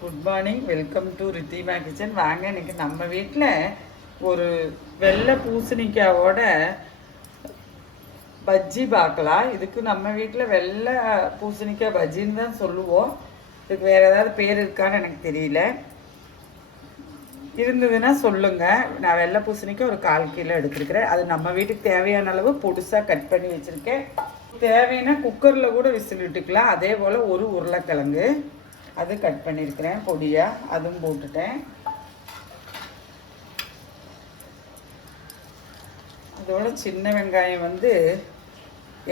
Good morning, welcome to Ridhima kitchen. வாங்க, இன்னைக்கு நம்ம வீட்டில் ஒரு வெள்ளை பூசணிக்காவோட பஜ்ஜி பார்க்கலாம். இதுக்கு நம்ம வீட்டில் வெள்ளை பூசணிக்காய் பஜ்ஜின்னு தான் சொல்லுவோம். இதுக்கு வேறு ஏதாவது பேர் இருக்கான்னு எனக்கு தெரியல. இருந்ததுன்னா சொல்லுங்கள். நான் வெள்ளை பூசணிக்காய் ஒரு 1/4 கிலோ எடுத்துருக்கிறேன். அது நம்ம வீட்டுக்கு தேவையான அளவு பொடுசாக கட் பண்ணி வச்சுருக்கேன். தேவைன்னா குக்கரில் கூட விசில் விட்டுக்கலாம். அதே போல் ஒரு உருளைக்கிழங்கு அது கட் பண்ணியிருக்கிறேன் பொடியாக, அதுவும் போட்டுட்டேன். அதோட சின்ன வெங்காயம் வந்து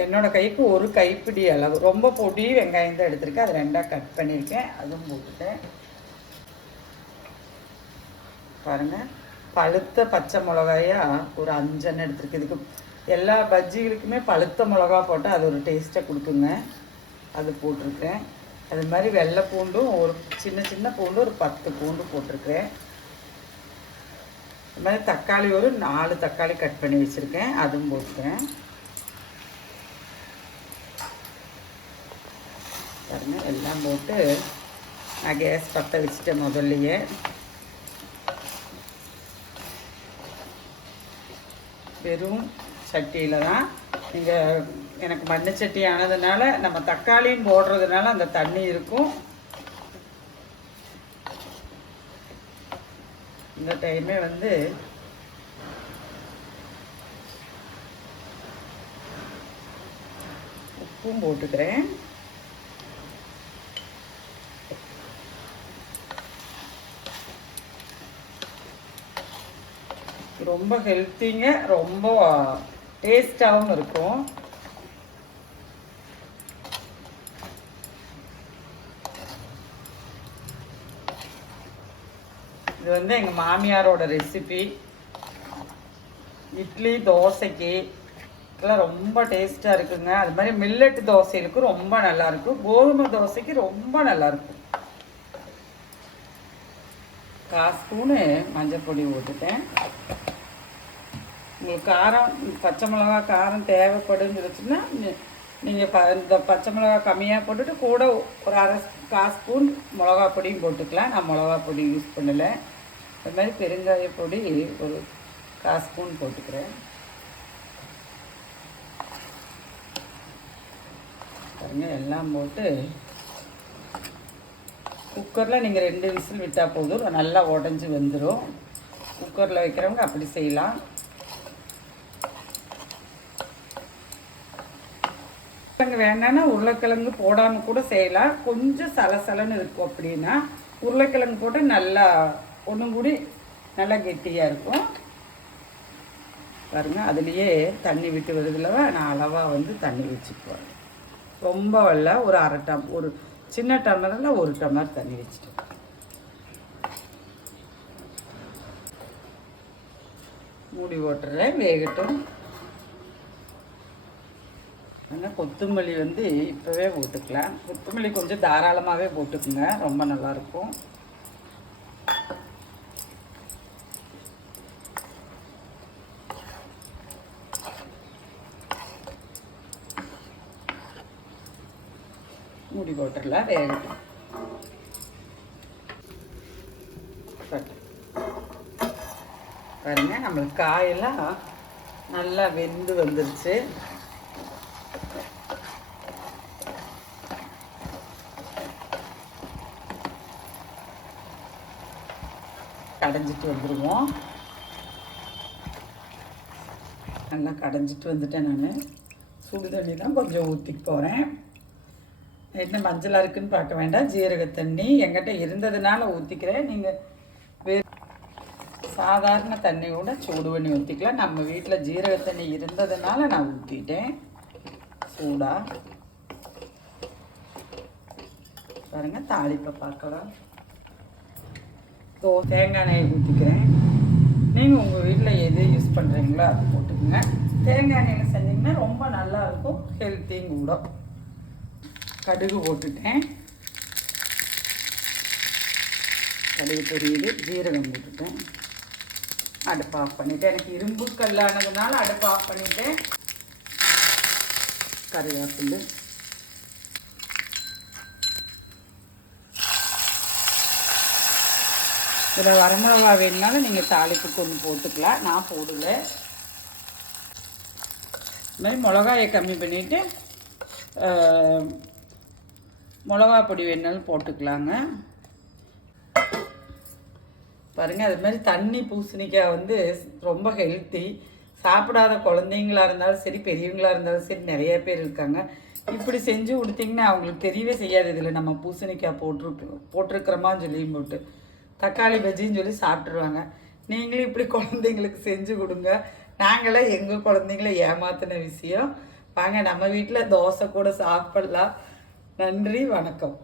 என்னோடய கைக்கு ஒரு கைப்பிடி அளவு, ரொம்ப பொடி வெங்காயம் தான் எடுத்திருக்கேன். அது 2ஆக கட் பண்ணியிருக்கேன், அதுவும் போட்டுட்டேன். பாருங்கள், பழுத்த பச்சை மிளகாயா ஒரு 5 எண்ணெய் எடுத்துருக்கு. இதுக்கு எல்லா பஜ்ஜிகளுக்குமே பழுத்த மிளகா போட்டால் அது ஒரு டேஸ்ட்டை கொடுக்குங்க. அது போட்டிருக்கேன். அது மாதிரி வெள்ளை பூண்டும் ஒரு சின்ன சின்ன பூண்டு ஒரு 10 பூண்டு போட்டிருக்கேன். அது மாதிரி தக்காளி ஒரு 4 தக்காளி கட் பண்ணி வச்சுருக்கேன், அதுவும் போட்டுக்கிறேன். பாருங்க, எல்லாம் போட்டு நான் கேஸ் பற்ற வச்சுட்டேன் முதல்லையே. வெறும் சட்டியில் தான். நீங்கள் எனக்கு மண்ணு சட்டி ஆனதுனால நம்ம தக்காளியும் போடுறதுனால அந்த தண்ணி இருக்கும். இந்த டைமே வந்து உப்பும் போட்டுக்கிறேன். ரொம்ப ஹெல்த்திங்க, ரொம்ப டேஸ்டாகவும் இருக்கும். இது வந்து எங்கள் மாமியாரோட ரெசிபி. இட்லி தோசைக்கு இதெல்லாம் ரொம்ப டேஸ்ட்டாக இருக்குங்க. அது மாதிரி மில்லட் தோசைகளுக்கு ரொம்ப நல்லாயிருக்கும். கோதுமை தோசைக்கு ரொம்ப நல்லாயிருக்கும். 1/4 ஸ்பூனு மஞ்சள் பொடி போட்டுட்டேன். உங்களுக்கு காரம், பச்சை மிளகா காரம் தேவைப்படுன்னு இருந்துச்சுன்னா நீங்கள் இந்த பச்சை மிளகா கம்மியாக போட்டுட்டு கூட ஒரு 1/4 ஸ்பூன் மிளகா பொடியும் போட்டுக்கலாம். நான் மிளகா பொடி யூஸ் பண்ணலை. அது மாதிரி பெருங்காய பொடி ஒரு 1/4 ஸ்பூன் போட்டுக்கிறேன். பாருங்க, எல்லாம் போட்டு குக்கரில் நீங்கள் 2 விசில் விட்டால் போதும், நல்லா உடஞ்சி வந்துடும். குக்கரில் வைக்கிறவங்க அப்படி செய்யலாம். உருளைக்கிழங்கு வேண்டாம்னா உருளைக்கிழங்கு போடாமல் கூட செய்யலாம். கொஞ்சம் சலசலன்னு இருக்கும். அப்படின்னா உருளைக்கிழங்கு போட்டு நல்லா ஒன்றும் கூடி நல்லா கெட்டியாக இருக்கும். பாருங்கள், அதுலேயே தண்ணி விட்டு வருதுலவா, நான் அளவாக வந்து தண்ணி வச்சுக்குவேன். ரொம்ப வரல, ஒரு 1/2 டம்ளர், ஒரு சின்ன டம்ளரில் 1 டம்ளர் தண்ணி வச்சுட்டு மூடி போட்டுறேன், வேகட்டும். ஆனால் கொத்தமல்லி வந்து இப்போவே போட்டுக்கலாம். கொத்தமல்லி கொஞ்சம் தாராளமாகவே போட்டுக்குங்க, ரொம்ப நல்லாயிருக்கும். மூடி போட்டுடலாம், வேகட்டும். பாருங்க, நம்மளுக்கு காயெல்லாம் நல்லா வெந்து வந்துருச்சு. கடைஞ்சிட்டு வந்துடுவோம். நல்லா கடைஞ்சிட்டு வந்துட்டேன். நான் சுடு தண்ணி தான் கொஞ்சம் ஊற்றிக்க போகிறேன். என்ன மஞ்சளாக இருக்குதுன்னு பார்க்க வேண்டாம், ஜீரக தண்ணி என்கிட்ட இருந்ததுனால ஊற்றிக்கிறேன். நீங்கள் சாதாரண தண்ணியோட சூடு பண்ணி ஊற்றிக்கலாம். நம்ம வீட்டில் ஜீரக தண்ணி இருந்ததுனால நான் ஊற்றிட்டேன் சூடாக. பாருங்கள், தாளிப்பை பார்க்கலாம். தேங்காய் எண்ணெய் ஊற்றிக்கிறேன். நீங்கள் உங்கள் வீட்டில் எது யூஸ் பண்ணுறீங்களோ அது போட்டுக்கோங்க. தேங்காய் எண்ணெயில் செஞ்சிங்கன்னா ரொம்ப நல்லாயிருக்கும், ஹெல்த்தியும் கூட. கடுகு போட்டுட்டேன். கடுகு பொரியுது, ஜீரகம் போட்டுட்டேன். அடுப்பு ஆஃப் பண்ணிவிட்டேன். எனக்கு இரும்பு கல்லானதுனால அடுப்பு ஆஃப் பண்ணிவிட்டேன். கருவேப்பிலை, இதில் வரமிளகா வேணுனாலும் நீங்கள் தாளிப்புக்கு ஒன்று போட்டுக்கலாம், நான் போடல. இது மாதிரி மிளகாயை கம்மி பண்ணிவிட்டு மிளகா பொடி வேணுனாலும் போட்டுக்கலாங்க. பாருங்கள், அது மாதிரி தண்ணி பூசணிக்காய் வந்து ரொம்ப ஹெல்த்தி. சாப்பிடாத குழந்தைங்களா இருந்தாலும் சரி, பெரியவங்களாக இருந்தாலும் சரி, நிறைய பேர் இருக்காங்க. இப்படி செஞ்சு கொடுத்தீங்கன்னா அவங்களுக்கு தெரியவே செய்யாது இதில் நம்ம பூசணிக்காய் போட்டிருக்கிறோமான்னு சொல்லி போட்டு தக்காளி பஜ்ஜின்னு சொல்லி சாப்பிட்ருவாங்க. நீங்களும் இப்படி குழந்தைங்களுக்கு செஞ்சு கொடுங்க. நாங்களாம் எங்கள் குழந்தைங்கள ஏமாத்தின விஷயம். வாங்க நம்ம வீட்டில் தோசை கூட சாப்பிட்லாம். நன்றி, வணக்கம்.